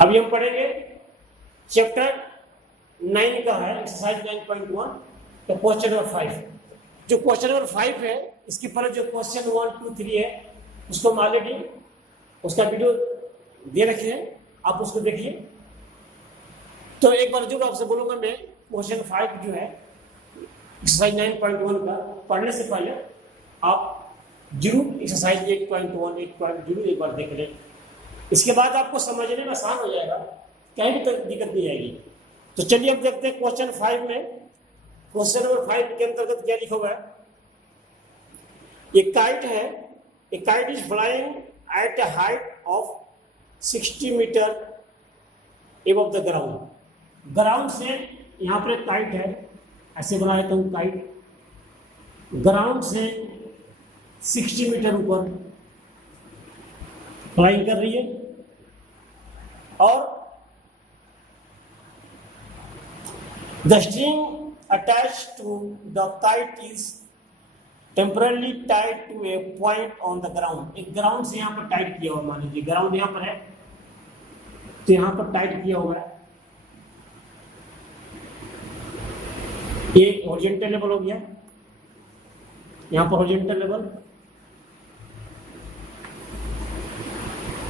अभी हम पढ़ेंगे चैप्टर 9 का है एक्सरसाइज 9.1 तो क्वेश्चन नंबर 5। जो क्वेश्चन नंबर 5 है इसके पर जो क्वेश्चन 1, 2, 3 है उसको हम ऑलरेडी उसका वीडियो दे रखे हैं, आप उसको देखिए। तो एक बार जो आपसे बोलूंगा मैं क्वेश्चन 5 जो है एक्सरसाइज 9.1 का पढ़ने से पहले आप जरूर एक्सरसाइज 8.1, 8 जरूर एक बार देख लें। इसके बाद आपको समझने में आसान हो जाएगा, कहीं भी दिक्कत नहीं आएगी। तो चलिए अब देखते हैं क्वेश्चन 5 में। क्वेश्चन नंबर 5 के अंतर्गत क्या लिखा हुआ है। एक काइट है, a kite is flying at a height of 60 metre above the ground. Ground से यहाँ पर एक काइट है, ऐसे बना देता हूँ काइट, ग्राउंड से 60 मीटर ऊपर फ्लाइंग कर रही है और the string attached to the kite is temporarily tied to a point on the ground. एक ग्राउंड से यहाँ पर टाइट किया हुआ, मान लीजिए ग्राउंड यहाँ पर है तो यहाँ पर टाइट किया हुआ है। ये हॉरिजॉन्टल लेवल हो गया, यहाँ पर हॉरिजॉन्टल लेवल,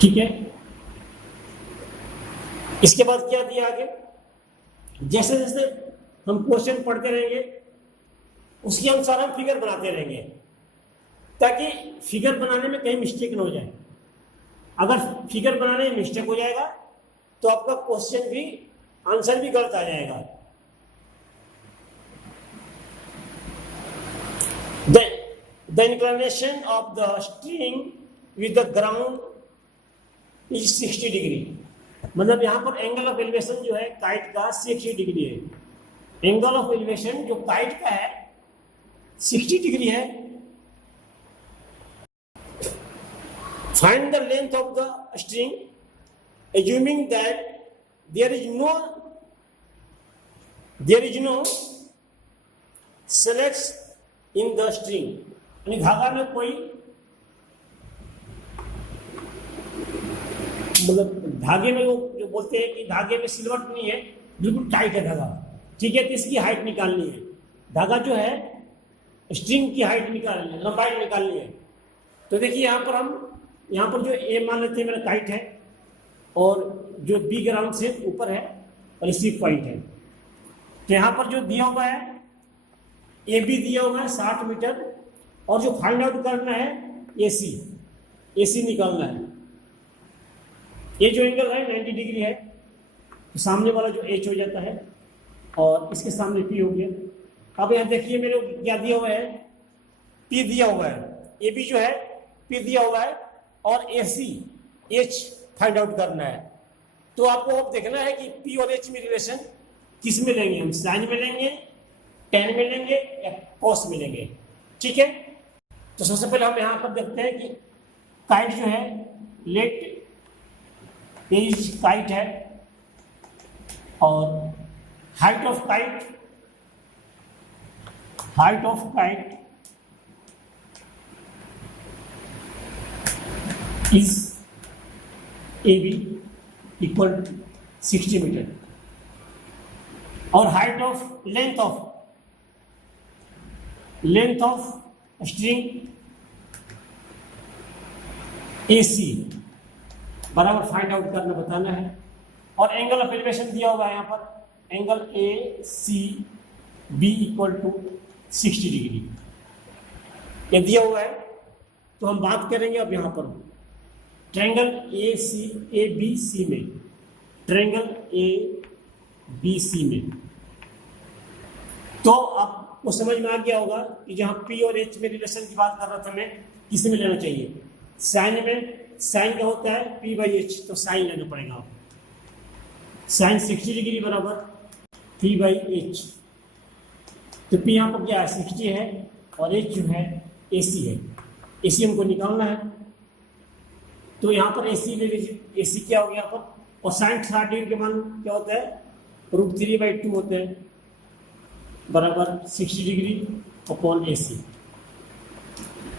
ठीक है। इसके बाद क्या दिया आगे, जैसे जैसे हम क्वेश्चन पढ़ते रहेंगे उसके अनुसार हम फिगर बनाते रहेंगे ताकि फिगर बनाने में कहीं मिस्टेक ना हो जाए। अगर फिगर बनाने में मिस्टेक हो जाएगा तो आपका क्वेश्चन भी आंसर भी गलत आ जाएगा। The inclination of the string with the ground is 60 degree. मतलब यहाँ पर एंगल ऑफ एलिवेशन जो है काइट का 60 डिग्री है। एंगल ऑफ एलिवेशन जो काइट का है 60 डिग्री है। Find the length of the string assuming that there is no slits in the string। यानी धागा में कोई मतलब धागे में वो जो बोलते हैं कि धागे में सिलवट नहीं है, बिल्कुल टाइट है धागा, ठीक है। तो इसकी हाइट निकालनी है, धागा जो है स्ट्रिंग की हाइट निकालनी है, लंबाई निकालनी है। तो देखिए यहाँ पर जो ए मान लेते हैं मेरा काइट है और जो बी ग्राउंड से ऊपर है और इसी पॉइंट है। तो यहाँ पर जो दिया हुआ है ए बी दिया हुआ है 60 मीटर और जो फाइंड आउट करना है ए सी निकालना है। ये जो एंगल है 90 डिग्री है तो सामने वाला जो एच हो जाता है और इसके सामने पी हो गया। अब यहाँ देखिए मेरे क्या दिया हुआ है, पी दिया हुआ है, ए बी जो है पी दिया हुआ है और ए सी एच फाइंड आउट करना है। तो आपको अब देखना है कि पी और एच में रिलेशन किस में लेंगे, हम साइन में लेंगे, टेन में लेंगे या कॉस में लेंगे, ठीक है। तो सबसे पहले हम यहाँ पर देखते हैं कि काइट जो है लेट एज काइट है और height of kite is A B equal to 60 metre और height of length of string A C बराबर फाइंड आउट करना बताना है। और एंगल ऑफ एलिवेशन दिया हुआ है यहाँ पर, angle A C B equal to 60 degree ये दिया हुआ है। तो हम बात करेंगे अब यहाँ पर ट्रायंगल ए बी सी में, ट्रायंगल ए बी सी में। तो आपको समझ में आ गया होगा कि जहाँ पी और एच में रिलेशन की बात कर रहा था मैं, किस में लेना चाहिए, साइन में। साइन क्या होता है पी बाई एच, तो साइन लेना पड़ेगा आपको। साइन 60 डिग्री बराबर पी बाई एच। तो पी यहाँ पर क्या है 60 है और एच जो है ए सी है, ए सी हमको निकालना है। तो यहाँ पर ए सी ले लीजिए, ए सी क्या हो गया यहाँ पर, और साइन 60 डिग्री के मान क्या होता है √3/2 होते हैं बराबर 60 डिग्री अपॉन ए सी।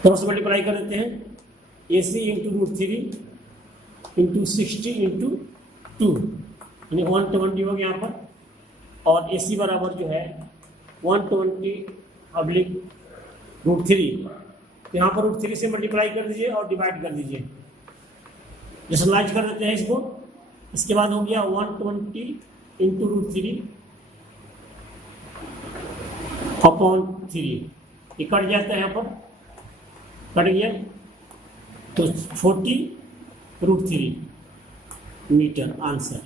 तो उससे मल्टीप्लाई कर देते हैं, AC इंटू √3 इंटू 60 इंटू 2 यानी 120 हो गया यहाँ पर, और AC बराबर जो है 120/√3, तो यहाँ पर √3 से मल्टीप्लाई कर दीजिए और डिवाइड कर दीजिए, रेशनलाइज कर देते हैं इसको। इसके बाद हो गया 120 × √3/3, ये कट जाता है, यहाँ पर कट गया, तो 40√3 मीटर आंसर।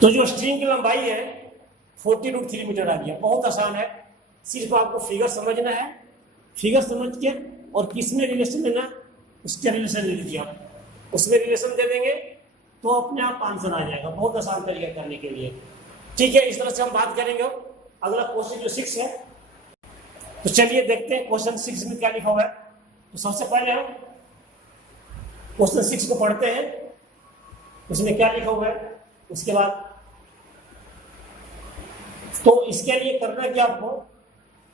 तो जो स्ट्रिंग की लंबाई है 40√3 मीटर आ गया। बहुत आसान है, सिर्फ आपको फिगर समझना है, फिगर समझ के और किसमें रिलेशन लेना उसका रिलेशन ले लीजिए आप, उसमें रिलेशन दे देंगे तो अपने आप आंसर आ जाएगा। बहुत आसान तरीका करने के लिए, ठीक है। इस तरह से हम बात करेंगे। अगला क्वेश्चन जो 6 है, तो चलिए देखते हैं क्वेश्चन 6 में क्या लिखा हुआ है। तो सबसे पहले हम क्वेश्चन 6 को पढ़ते हैं, उसमें क्या लिखा हुआ है। उसके बाद तो इसके लिए करना क्या, आपको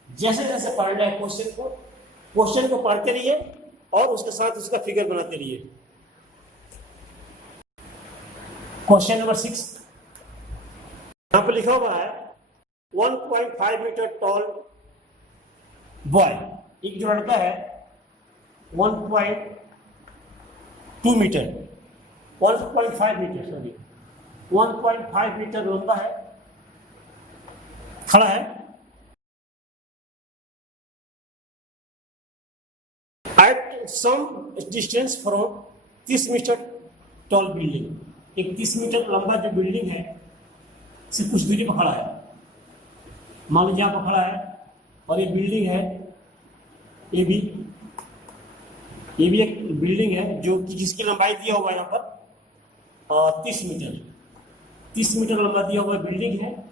जैसे जैसे पढ़ना है क्वेश्चन को पढ़ते रहिए और उसके साथ उसका फिगर बनाते रहिए। क्वेश्चन नंबर 6 यहां पर लिखा हुआ है 1.5 मीटर टॉल बॉय, एक जो लड़का है 1.5 मीटर लंबा है, खड़ा है, at some distance from 30 metre tall building, एक 30 मीटर लंबा जो बिल्डिंग है से कुछ दूरी पर खड़ा है। मान लीजिए यहाँ पर खड़ा है और ये बिल्डिंग है, ये भी एक बिल्डिंग है जो कि जिसकी लंबाई दिया हुआ है यहाँ पर 30 मीटर लंबा दिया हुआ बिल्डिंग है,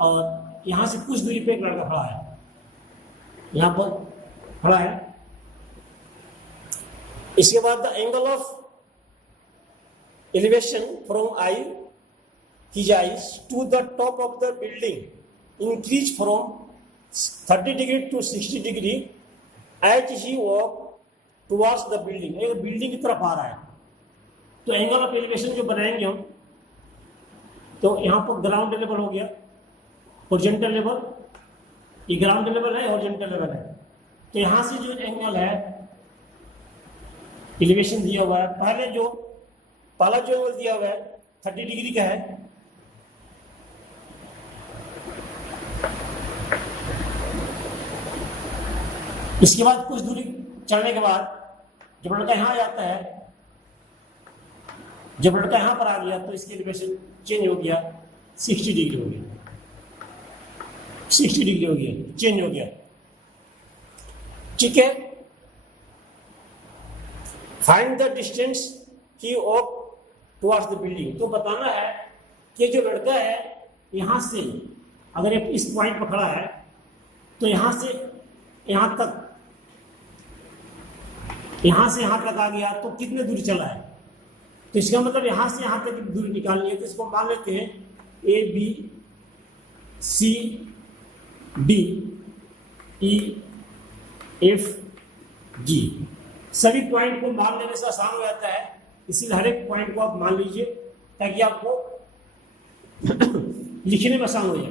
और यहाँ से कुछ दूरी पे एक लड़का खड़ा है, यहाँ पर खड़ा है। इसके बाद the angle of elevation from his eyes to the top of the building increase from 30 degree to 60 degree as he walk towards the building। एक बिल्डिंग की तरफ आ रहा है, तो एंगल ऑफ एलिवेशन जो बनाएंगे हम, तो यहाँ पर ग्राउंड लेवल हो गया, हॉरिजॉन्टल लेवल, ये ग्राउंड लेवल है, हॉरिजॉन्टल लेवल है। तो यहाँ से जो एंगल है एलिवेशन दिया हुआ है, पहला जो एंगल दिया हुआ है 30 डिग्री का है, इसके बाद कुछ दूरी चढ़ने के बाद जब लड़का यहाँ जाता है, जब लड़का यहाँ पर आ गया तो इसकी एलिवेशन चेंज हो गया, 60 डिग्री हो गया, 60 डिग्री हो गया, चेंज हो गया, ठीक है। Find the distance he walk towards the building, तो बताना है कि जो लड़का है यहाँ से अगर इस पॉइंट पर खड़ा है तो यहाँ से यहाँ तक आ गया तो कितने दूरी चला है। तो इसका मतलब यहाँ से यहाँ तक की दूरी निकालनी है, तो इसको मान लेते हैं ABCDEFG, सभी पॉइंट को मान लेने से आसान हो जाता है, इसीलिए हर एक पॉइंट को आप मान लीजिए ताकि आपको लिखने में आसान हो जाए।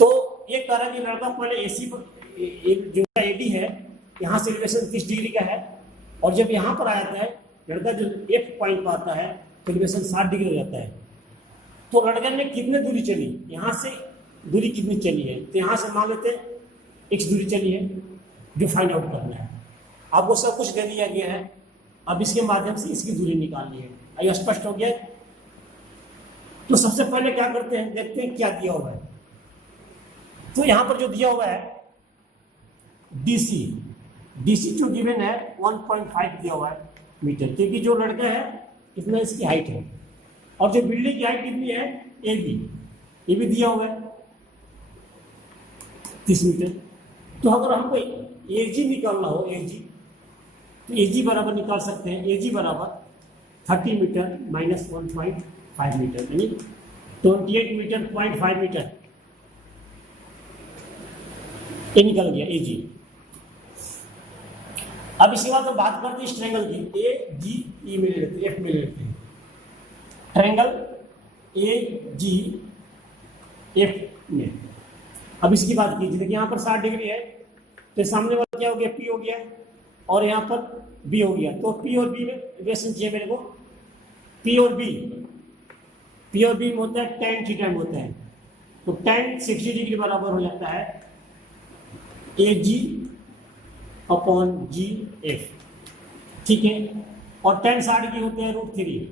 तो ये कह रहा है कि लड़का पहले AC पर एक जो AD है यहाँ से एलिवेशन 30 डिग्री का है, और जब यहाँ पर आ जाता है लड़का जो F पॉइंट पर आता है तो एलिवेशन 60 डिग्री हो जाता है। तो लड़के ने कितने दूरी चली, यहाँ से दूरी कितनी चली है, तो यहाँ से मान लेते हैं x दूरी चली है, जो फाइंड आउट करना है। आपको सब कुछ दे दिया गया है, अब इसके माध्यम से इसकी दूरी निकालनी है। आइए स्पष्ट हो गया। तो सबसे पहले क्या करते हैं, देखते हैं क्या दिया हुआ है। तो यहां पर जो दिया हुआ है DC जो गिवन है 1.5 दिया हुआ है मीटर, क्योंकि जो लड़का है कितना इसकी हाइट है, और जो बिल्डिंग की हाइट कितनी है AB, ये भी दिया हुआ है 30 मीटर। तो अगर हमको AG निकालना हो, तो AG बराबर निकाल सकते हैं, AG बराबर 30 मीटर माइनस 1.5 मीटर यानी 28 मीटर 0.5 मीटर, ये निकल गया AG। अब इसके बाद हम बात करते हैं इस ट्रायंगल की, ए जी ई में ले लेते हैं, एफ में ले लेते हैं। ट्रायंगल ए जी एफ में अब इसकी बात कीजिए, देखिए यहाँ पर 60 डिग्री है, तो सामने वाला क्या हो गया, पी हो गया, और यहाँ पर बी हो गया। तो पी और बी में रिलेशन चाहिए मेरे को। पी और बी में होता है tan थीटा में होता है, तो tan 60 डिग्री बराबर हो जाता है ए जी अपॉन जी एफ, ठीक है। और tan 60 की होते हैं √3,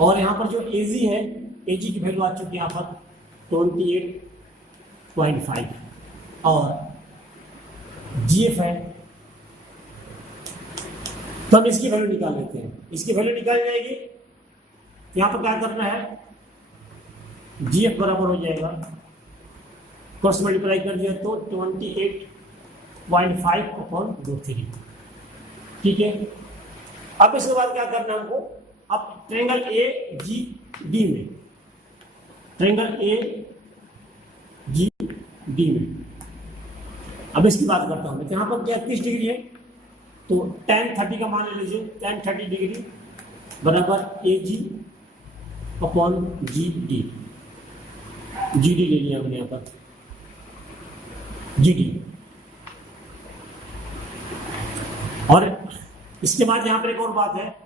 और यहाँ पर जो ए जी है, ए जी की वैल्यू आ चुकी है यहाँ पर 28.5, और जी एफ है, तो हम इसकी वैल्यू निकाल लेते हैं। इसकी वैल्यू निकाल जाएगी, यहाँ पर क्या करना है, जी एफ बराबर हो जाएगा, क्रॉस मल्टीप्लाई कर दिया तो 28.5 अपॉन √3, ठीक है। अब इसके बाद क्या करना है हमको, अब ट्रायंगल ए जी डी में, ट्रायंगल ए जी डी में अब इसकी बात करता हूं मैं। तो यहाँ पर क्या 30 डिग्री है, तो tan 30 का मान ले लीजिए, tan 30 डिग्री बराबर A G upon G D, G D ले लिया हमने यहाँ पर, जी डी। और इसके बाद यहाँ पर एक और बात है,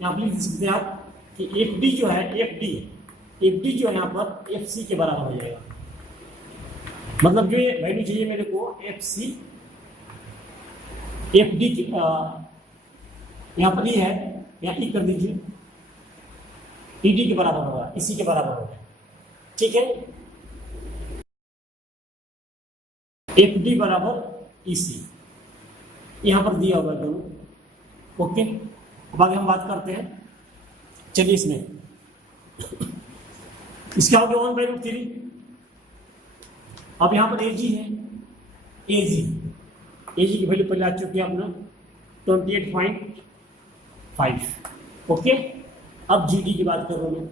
यहाँ पर लिख सकते हैं आप कि एफ डी जो है, एफ डी जो है यहाँ पर एफ सी के बराबर हो जाएगा। मतलब जो ये वैल्यू चाहिए मेरे को एफ सी, एफ डी की यहाँ पर ई है, यहाँ ई कर दीजिए, ई डी के बराबर होगा, इसी के बराबर होगा, ठीक है। एफ डी बराबर ई सी यहाँ पर दिया होगा दोनों, ओके। अब आगे हम बात करते हैं, चलिए इसमें इसका हो गया 1/√3। अब यहाँ पर ए जी है, ए जी की वैल्यू पहले आ चुकी है अपना 28.5, ओके। अब जी डी की बात कर रहा हूँ मैं।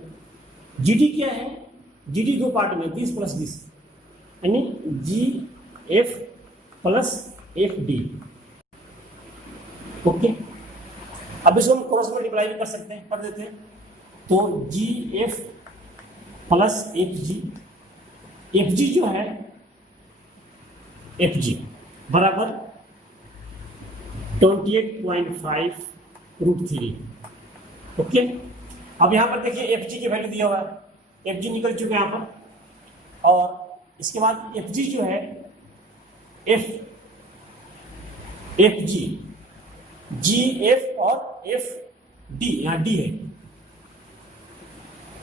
जी डी क्या है, जी डी दो पार्ट में, दिस प्लस दिस, यानी G F plus F D, okay. अब इसको हम क्रॉस मल्टीप्लाई भी कर सकते हैं, कर देते हैं। तो जी एफ प्लस एफ जी जो है, एफ जी बराबर 28.5√3, ओके। अब यहाँ पर देखिए एफ जी की वैल्यू दिया हुआ है, एफ जी निकल चुके हैं यहाँ पर, और इसके बाद एफ जी जो है, एफ जी एफ और एफ डी, यहाँ डी है,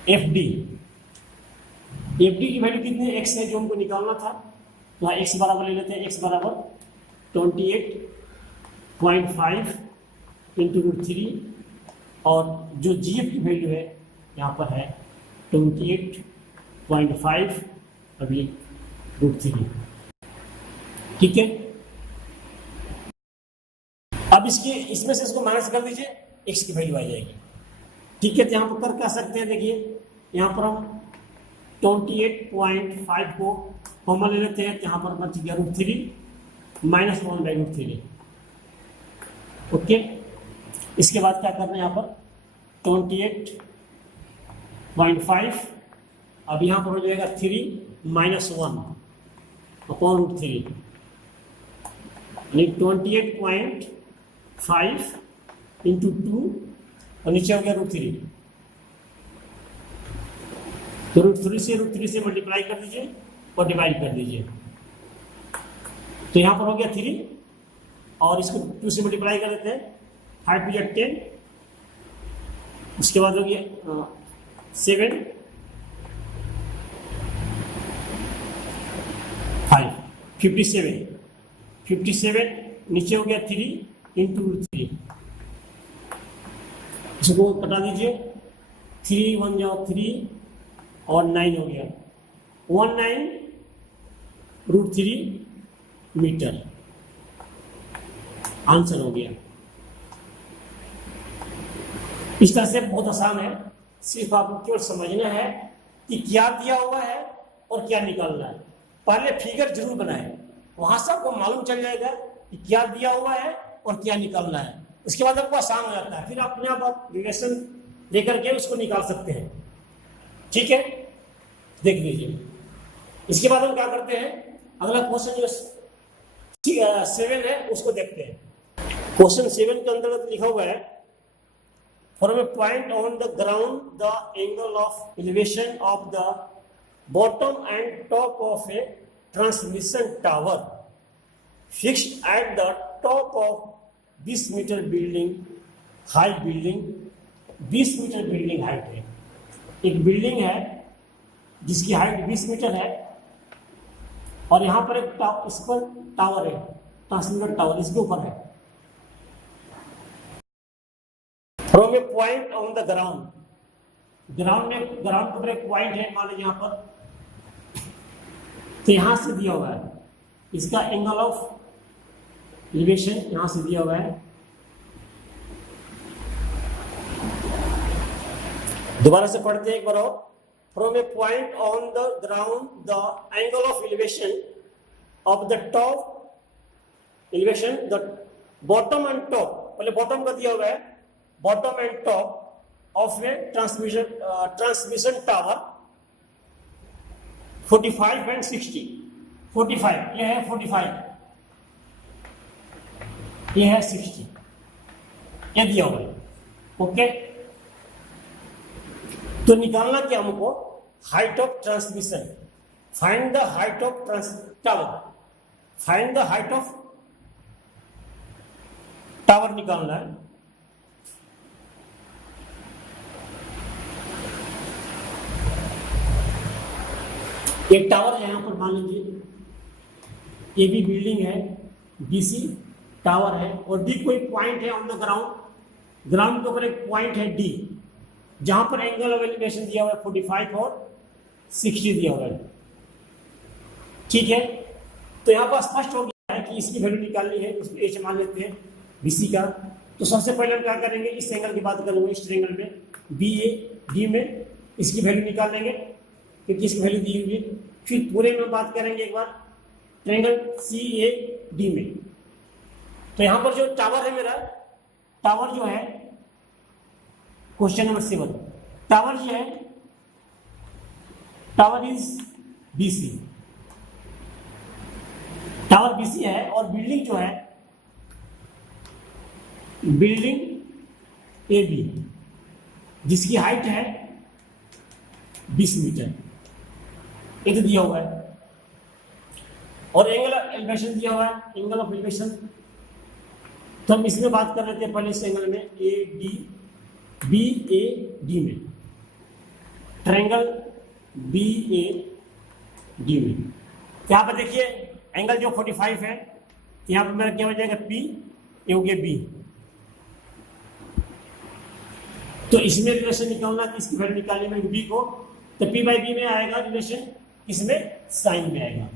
एफ डी की वैल्यू कितनी, एक्स है जो हमको निकालना था, तो यहाँ एक्स बराबर ले लेते हैं, एक्स बराबर 28.5 इंटू √3, और जो जी एफ की वैल्यू है यहाँ पर है 28.5 अभी √3, ठीक है। अब इसमें से इसको माइनस कर दीजिए, एक्स की वैल्यू आ जाएगी, ठीक है। तो यहाँ पर कर क्या सकते हैं, देखिए यहाँ पर हम 28.5 को कॉमन ले लेते हैं, तो यहाँ पर बच गया √3 माइनस 1/√3, ओके। इसके बाद क्या करना है, यहाँ पर 28.5, अब यहाँ पर हो जाएगा 3 माइनस 1 अपॉन √3, यानी 28.5 इंटू 2, और नीचे हो गया √3, तो √3 से मल्टीप्लाई कर दीजिए और डिवाइड कर दीजिए, तो यहाँ पर हो गया 3, और इसको 2 से मल्टीप्लाई कर देते हैं, 5 × 10, उसके बाद हो गया 7, 5, 57, नीचे हो गया 3 इंटू √3, इसको कटा दीजिए, 3 1 जाओ 3 और 9 हो गया, 19√3 मीटर आंसर हो गया। इस तरह से बहुत आसान है, सिर्फ आपको केवल समझना है कि क्या दिया हुआ है और क्या निकालना है। पहले फिगर जरूर बनाए, वहां से आपको मालूम चल जाएगा कि क्या दिया हुआ है और क्या निकालना है। उसके बाद आपको आसान हो जाता है, फिर अपने आप रिलेशन लेकर के उसको निकाल सकते हैं। ठीक है, देख लीजिए। इसके बाद हम क्या करते हैं, अगला क्वेश्चन जो 7 है उसको देखते हैं। क्वेश्चन 7 के अंतर्गत लिखा हुआ है, from a point on the ground the angle of elevation of the bottom and top of a transmission tower fixed at the top of 20 metre building height. Building 20 metre building height है। एक building है जिसकी height 20 metre है और यहां पर एक इस पर टावर है, ट्रांसमीटर टावर इसके ऊपर है। From a point on the ground, ground के ऊपर एक पॉइंट है, मान लीजिए यहां पर, तो यहां से दिया हुआ है इसका एंगल ऑफ एलिवेशन, यहां से दिया हुआ है। दोबारा से पढ़ते हैं एक बार और। From a point on the ground the angle of elevation of the top elevation the bottom and top, पहले बॉटम का दिया हुआ है, bottom and top of a transmission tower 45 and 60। 45 ये है, 45 ये है, 60 ये दिया हुआ है। ओके, तो निकालना क्या हमको, height of transmission. Find the height of tower, find the height of tower निकालना है। एक टावर है यहां पर, मान लीजिए ये भी बिल्डिंग है, बीसी टावर है, और डी कोई पॉइंट है ऑन द ग्राउंड। ग्राउंड के ऊपर एक पॉइंट है डी, जहां पर एंगल ऑफ एलिवेशन दिया हुआ है 45 और 60 दिया हुआ है। ठीक है, तो यहां पर स्पष्ट हो गया है कि इसकी वैल्यू निकालनी है, उसको एच मान लेते हैं बीसी का। तो सबसे पहले हम क्या करेंगे, इस एंगल की बात करेंगे, इस ट्रायंगल में बी ए डी में इसकी वैल्यू निकाल लेंगे क्योंकि इसकी वैल्यू दी हुई है। फिर पूरे में बात करेंगे एक बार ट्रायंगल सी ए डी में। तो यहां पर जो टावर है मेरा, टावर जो है क्वेश्चन नंबर 7, टावर जो है, tower is BC, tower BC है, और बिल्डिंग जो है बिल्डिंग ए बी, जिसकी हाइट है 20 मीटर, ये तो दिया हुआ है, और एंगल ऑफ एलिवेशन दिया हुआ है, एंगल ऑफ एलिवेशन। तो हम इसमें बात कर रहे थे पहले इस एंगल में A D, B A D में, ट्रायंगल बी ए डी में। यहाँ पर देखिए एंगल जो 45 है, यहाँ पर मेरा क्या हो जाएगा, पी, ये हो गया बी। तो इसमें रिलेशन निकालना, इसकी वैल्यू निकालने में बी को, तो पी बाई बी में आएगा रिलेशन, इसमें साइन में आएगा,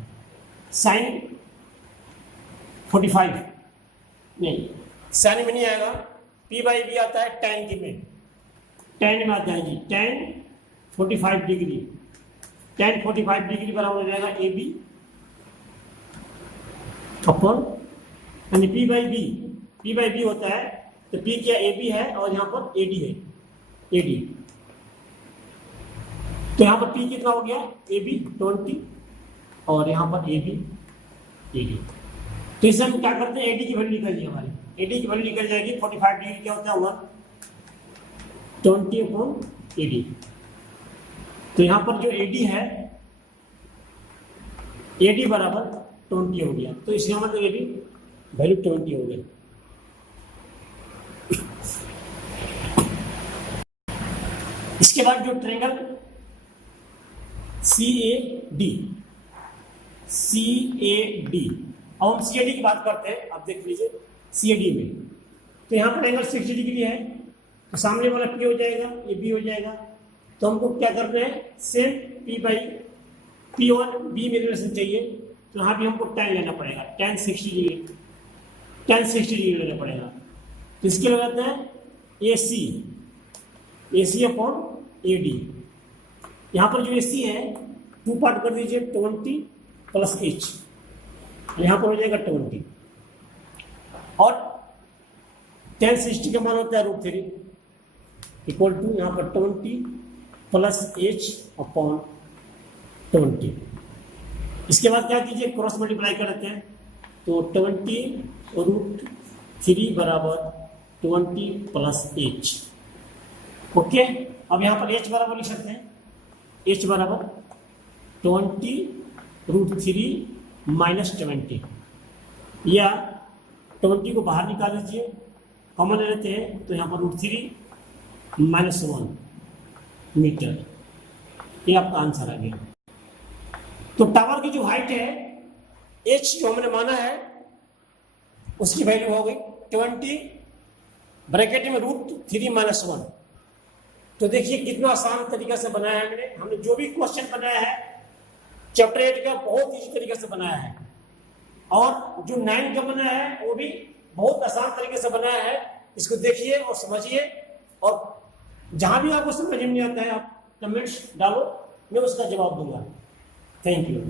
साइन 45 नहीं, साइन में नहीं आएगा, पी बाई बी आता है टेन की में, टेन में आता है जी, टेन 45 डिग्री, टेन 45 डिग्री बराबर हो जाएगा ए बी अपन, यानी पी बाई बी होता है, तो पी क्या ए बी है और यहाँ पर ए डी है, ए डी। तो यहाँ पर पी कितना हो गया, ए बी 20, और यहाँ पर ए बी तो इसे हम क्या करते हैं, एडी की वैल्यू निकल जाए हमारी, एडी की वैल्यू निकल जाएगी 45 डिग्री क्या होता है 120/80। तो यहाँ पर जो एडी है, एडी बराबर 20 हो गया, तो इसका मतलब एडी वैल्यू 20 हो गया। इसके बाद जो ट्रायंगल सी ए डी, अब हम सी ए डी की बात करते हैं। आप देख लीजिए सी ए डी में, तो यहाँ पर एंगल 60 डिग्री है, तो सामने वाला पी हो जाएगा, ये बी हो जाएगा। तो हमको क्या करना है, सेम पी बाई पी और बी में रिलेशन चाहिए, तो यहाँ भी हमको tan लेना पड़ेगा, tan 60 डिग्री लेना पड़ेगा। तो इसके लगाते हैं ए सी अपॉन ए डी। यहाँ पर जो ए सी है 2 पार्ट कर दीजिए, 20 + h, यहाँ पर हो जाएगा 20। और tan 60 का मान होता है √3 इक्वल टू यहाँ पर 20 प्लस h/20। इसके बाद क्या कीजिए, क्रॉस मल्टीप्लाई कर देते हैं, तो 20 √3 बराबर 20 प्लस h। ओके, अब यहाँ पर h बराबर लिख सकते हैं, h बराबर 20 √3 माइनस 20, या 20 को बाहर निकाल लीजिए, कॉमन ले लेते हैं, तो यहाँ पर √3 माइनस 1 मीटर, ये आपका आंसर आ गया। तो टावर की जो हाइट है h जो हमने माना है उसकी वैल्यू हो गई 20 ब्रैकेट में √3 माइनस 1। तो देखिए कितना आसान तरीका से बनाया है हमने जो भी क्वेश्चन बनाया है चैप्टर 8 का बहुत इजी तरीके से बनाया है, और जो 9 का बनाया है वो भी बहुत आसान तरीके से बनाया है। इसको देखिए और समझिए, और जहां भी आपको समझ में नहीं आता है आप कमेंट्स डालो, मैं उसका जवाब दूंगा। Thank you.